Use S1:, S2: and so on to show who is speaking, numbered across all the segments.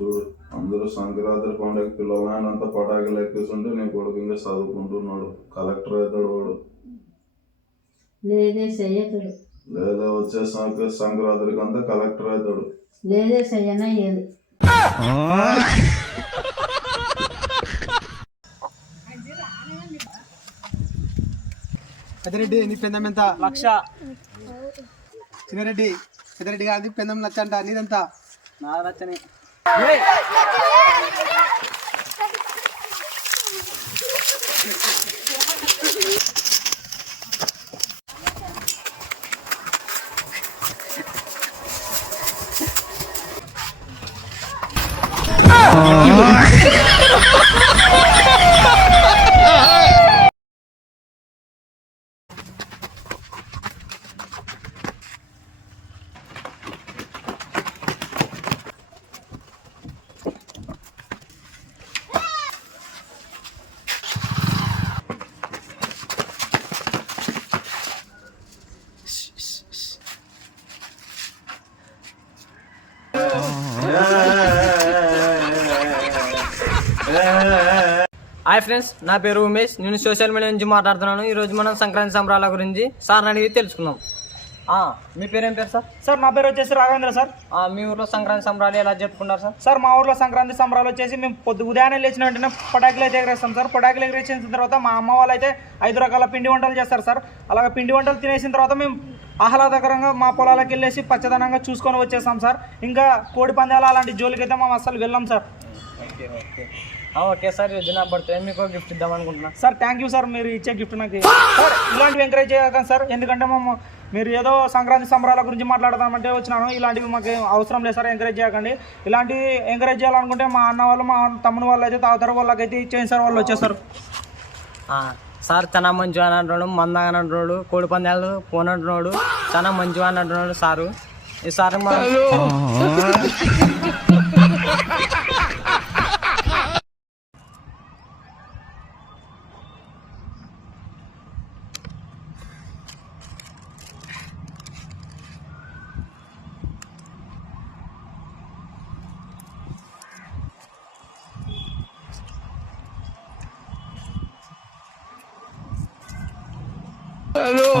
S1: చూడు అందరూ సంక్రాంతి పండుగ పిల్లవాడినంతా పటాకులు ఎక్కిస్తుంటే నీ కొడుకు ఇంకా చదువుకుంటున్నాడు. కలెక్టర్ అవుతాడు వాడు.
S2: లేదే చెయ్యతుడు.
S1: లేదా వచ్చే సంక- సంక్రాంతికి అంతా కలెక్టర్ అవుతాడు.
S2: లేదే చెయ్యన ఏది.
S3: పెద్దరెడ్డి నీ పెందం ఎంత?
S4: లక్ష.
S3: చిన్నరెడ్డి పెద్దరెడ్డి గారి పెందం లచ్చ అంట నీదంతా?
S4: నా లక్షని Great. హాయ్ ఫ్రెండ్స్ నా పేరు ఉమేష్. నేను సోషల్ మీడియా నుంచి మాట్లాడుతున్నాను. ఈ రోజు మనం సంక్రాంతి సంబరాల గురించి సార్ అడిగి తెలుసుకుందాం. ఆ, మీ పేరేం పేరు సార్?
S5: సార్ నా పేరు వచ్చేసి రాఘవేంద్ర సార్.
S4: మీ ఊర్లో సంక్రాంతి సంబరాలు ఎలా జరుపుకుంటారు సార్?
S5: సార్ మా ఊర్లో సంక్రాంతి సంబరాలు వచ్చేసి మేము పొద్దు ఉదయాన్నే లేచిన వెంటనే పటాకులు అయితే ఎగరేస్తాం సార్. పటాకులు ఎగరేసిన తర్వాత మా అమ్మ వాళ్ళు అయితే ఐదు రకాల పిండి వంటలు చేస్తారు సార్. అలాగే పిండి వంటలు తినేసిన తర్వాత మేము ఆహ్లాదకరంగా మా పొలాలకు వెళ్ళేసి పచ్చదనంగా చూసుకొని వచ్చేస్తాం సార్. ఇంకా కోడి పందాలు అలాంటి జోలికి అయితే మేము అస్సలు వెళ్ళాం సార్.
S4: Okay okay. ఆ, ఓకే సార్ ఇది నా బర్త్డే. మీకు గిఫ్ట్ ఇద్దాం అనుకుంటున్నా.
S5: సార్ థ్యాంక్ యూ సార్ మీరు ఇచ్చే గిఫ్ట్ నాకు. సార్ ఇలాంటివి ఎంకరేజ్ చేయకండి సార్. ఎందుకంటే మేము మీరు ఏదో సంక్రాంతి సంబరాల గురించి మాట్లాడదామంటే వచ్చినాను. ఇలాంటివి మాకు అవసరం లేదు సార్ ఎంకరేజ్ చేయకండి. ఇలాంటివి ఎంకరేజ్ చేయాలనుకుంటే మా అన్న వాళ్ళు మా తమ్ముడు వాళ్ళు అయితే తాగుతారు వాళ్ళకైతే ఇచ్చేయండి సార్ వాళ్ళు వచ్చేస్తారు.
S4: ఆ, సార్ చాలా మంచిగా అని అంటున్నాడు మంద అని అంటున్నాడు కోడి పందాలు ఫోన్ అంటున్నాడు చాలా మంచిగా అని అంటున్నాడు సారు. ఈ sir Hallo.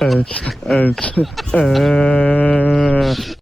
S6: evet, evet. Ee...